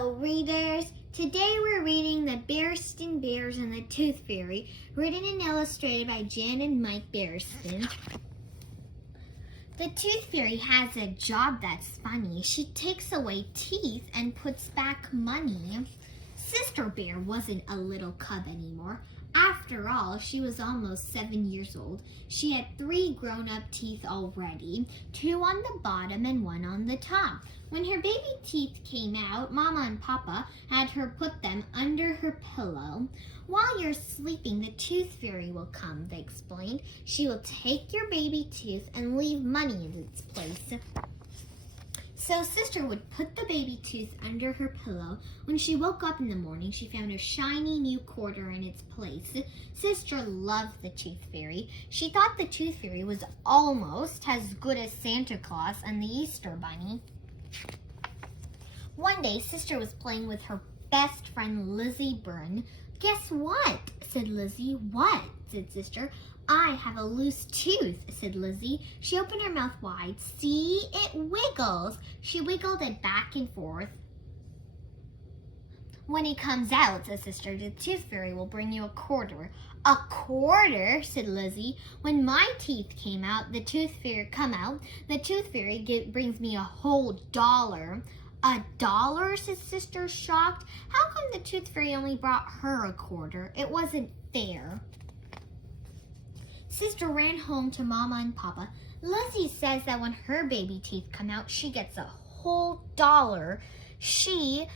Hello, readers! Today we're reading The Berenstain Bears and the Tooth Fairy, written and illustrated by Jan and Mike Berenstain. The Tooth Fairy has a job that's funny. She takes away teeth and puts back money. Sister Bear wasn't a little cub anymore. After all, she was almost 7 years old. She had 3 grown-up teeth already, 2 on the bottom and 1 on the top. When her baby teeth came out, Mama and Papa had her put them under her pillow. While you're sleeping, the Tooth Fairy will come, they explained. She will take your baby tooth and leave money in its place. So Sister would put the baby tooth under her pillow. When she woke up in the morning, she found a shiny new quarter in its place. Sister loved the Tooth Fairy. She thought the Tooth Fairy was almost as good as Santa Claus and the Easter Bunny. One day, Sister was playing with her best friend, Lizzy Bruin. "Guess what?" said Lizzy. "What?" said Sister. "I have a loose tooth," said Lizzy. She opened her mouth wide. "See, it wiggles." She wiggled it back and forth. "When he comes out," said Sister, "the Tooth Fairy will bring you a quarter." "A quarter?" said Lizzy. "When my teeth come out, the Tooth Fairy brings me a whole dollar." "A dollar?" said Sister, shocked. "How come the Tooth Fairy only brought her a quarter? It wasn't fair." Sister ran home to Mama and Papa. "Lizzy says that when her baby teeth come out, she gets a whole dollar." She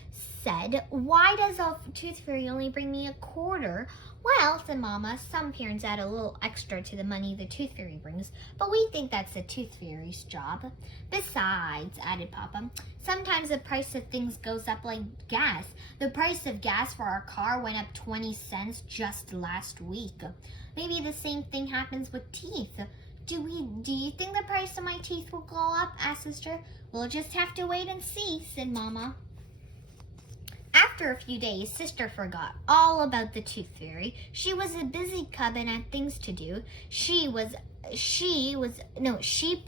said, "Why does a Tooth Fairy only bring me a quarter?" "Well," said Mama, "some parents add a little extra to the money the Tooth Fairy brings, but we think that's the Tooth Fairy's job." "Besides," added Papa, "sometimes the price of things goes up like gas. The price of gas for our car went up 20 cents just last week. Maybe the same thing happens with teeth. Do you think the price of my teeth will go up?" asked Sister. "We'll just have to wait and see," said Mama. After a few days, Sister forgot all about the Tooth Fairy. She was a busy cub and had things to do. She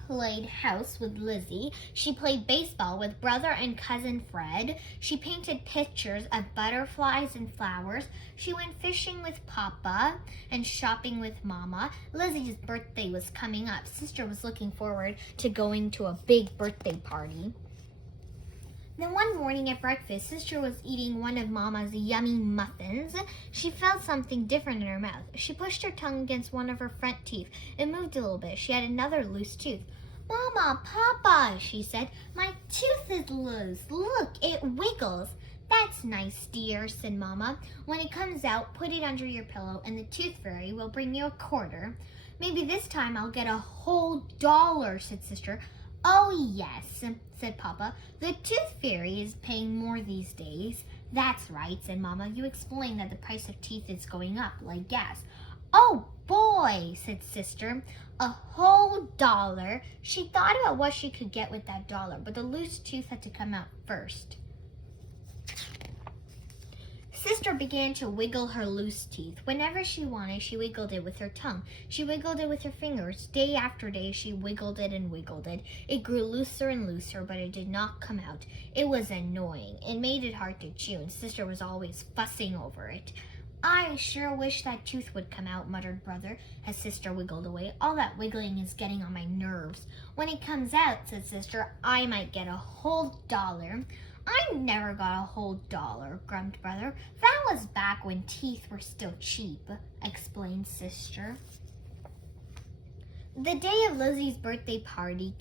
played house with Lizzy. She played baseball with brother and cousin Fred. She painted pictures of butterflies and flowers. She went fishing with Papa and shopping with Mama. Lizzy's birthday was coming up. Sister was looking forward to going to a big birthday party. Then one morning at breakfast, Sister was eating one of Mama's yummy muffins. She felt something different in her mouth. She pushed her tongue against one of her front teeth. It moved a little bit. She had another loose tooth. "Mama, Papa," she said, "my tooth is loose. Look, it wiggles." "That's nice, dear," said Mama. "When it comes out, put it under your pillow and the Tooth Fairy will bring you a quarter." "Maybe this time I'll get a whole dollar," said Sister. "Oh, yes," said Papa. "The Tooth Fairy is paying more these days." "That's right," said Mama. "You explained that the price of teeth is going up like gas." "Oh, boy," said Sister. "A whole dollar." She thought about what she could get with that dollar, but the loose tooth had to come out first. Sister began to wiggle her loose teeth. Whenever she wanted, she wiggled it with her tongue. She wiggled it with her fingers. Day after day, she wiggled it and wiggled it. It grew looser and looser, but it did not come out. It was annoying. It made it hard to chew, and Sister was always fussing over it. "I sure wish that tooth would come out," muttered Brother, as Sister wiggled away. "All that wiggling is getting on my nerves." "When it comes out," said Sister, "I might get a whole dollar." "I never got a whole dollar," grumped Brother. "That was back when teeth were still cheap," explained Sister. The day of Lizzy's birthday party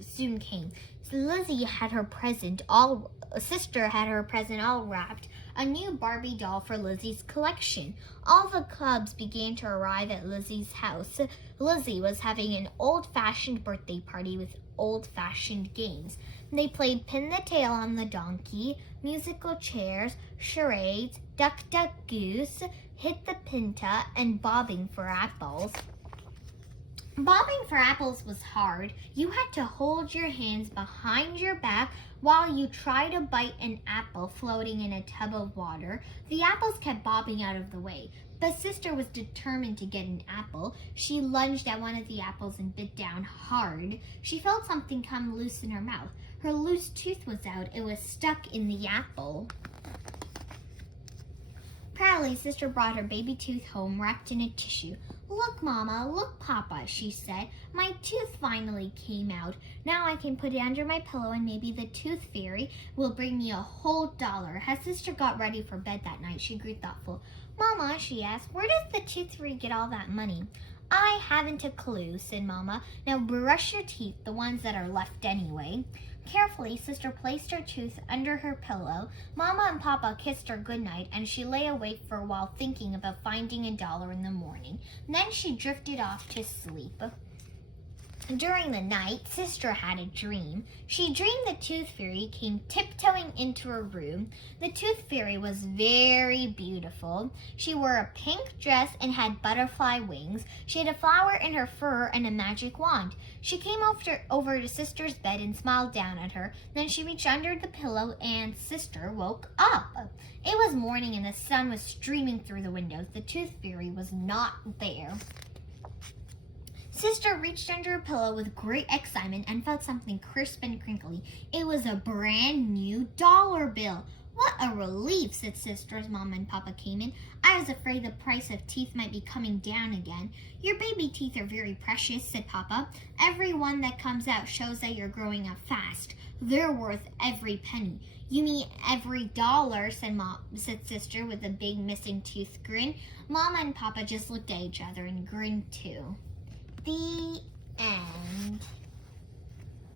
soon came. Sister had her present all wrapped, a new Barbie doll for Lizzy's collection. All the cubs began to arrive at Lizzy's house. Lizzy was having an old-fashioned birthday party with old-fashioned games. They played pin the tail on the donkey, musical chairs, charades, duck, duck, goose, hit the pinta, and bobbing for apples. Bobbing for apples was hard. You had to hold your hands behind your back while you tried to bite an apple floating in a tub of water. The apples kept bobbing out of the way, but Sister was determined to get an apple. She lunged at one of the apples and bit down hard. She felt something come loose in her mouth. Her loose tooth was out. It was stuck in the apple. Proudly, Sister brought her baby tooth home wrapped in a tissue. "Look, Mama, look, Papa," she said. "My tooth finally came out. Now I can put it under my pillow and maybe the tooth fairy will bring me a whole $1. As Sister got ready for bed that night, she grew thoughtful. "Mama," she asked, "where does the tooth fairy get all that money?" "I haven't a clue," said Mama. "Now brush your teeth, the ones that are left anyway." Carefully, Sister placed her tooth under her pillow. Mama and Papa kissed her goodnight, and she lay awake for a while thinking about finding $1 in the morning. Then she drifted off to sleep. During the night, Sister had a dream. She dreamed the Tooth Fairy came tiptoeing into her room. The Tooth Fairy was very beautiful. She wore a pink dress and had butterfly wings. She had a flower in her fur and a magic wand. She came over to Sister's bed and smiled down at her. Then she reached under the pillow and Sister woke up. It was morning and the sun was streaming through the windows. The Tooth Fairy was not there. Sister reached under her pillow with great excitement and felt something crisp and crinkly. It was a brand new dollar bill. "What a relief," said Sister as Mama and Papa came in. "I was afraid the price of teeth might be coming down again." "Your baby teeth are very precious," said Papa. "Every one that comes out shows that you're growing up fast. They're worth every penny." "You mean every $1," said Sister with a big missing tooth grin. Mama and Papa just looked at each other and grinned too. The end.